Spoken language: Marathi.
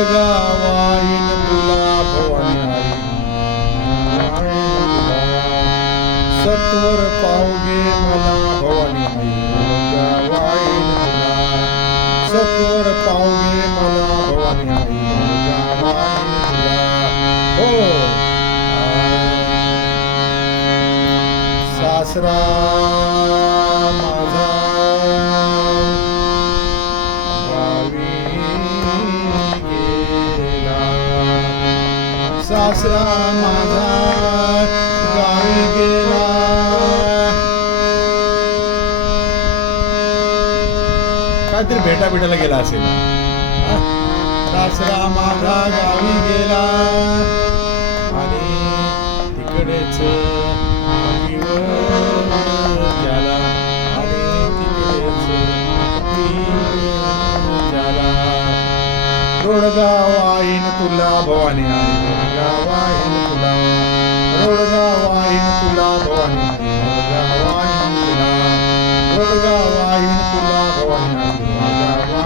रोडगा वाईन तुला भवानी आई वाईन तुला. सत्वर पावगे मला भवानी आई रोडगा वाईन तुला सत्वर पावगे मला भवानी आई रोडगा वाईन तुला हो सासरा सासरा माझा गावी गेला काहीतरी भेटा भेटायला गेला असेल. सासरा माझा गावी गेला. आणि तिकडेच روڑدا وائن تلا بوانی روڑدا وائن تلا روڑدا وائن تلا بوانی روڑدا وائن تلا روڑدا وائن تلا بوانی روڑدا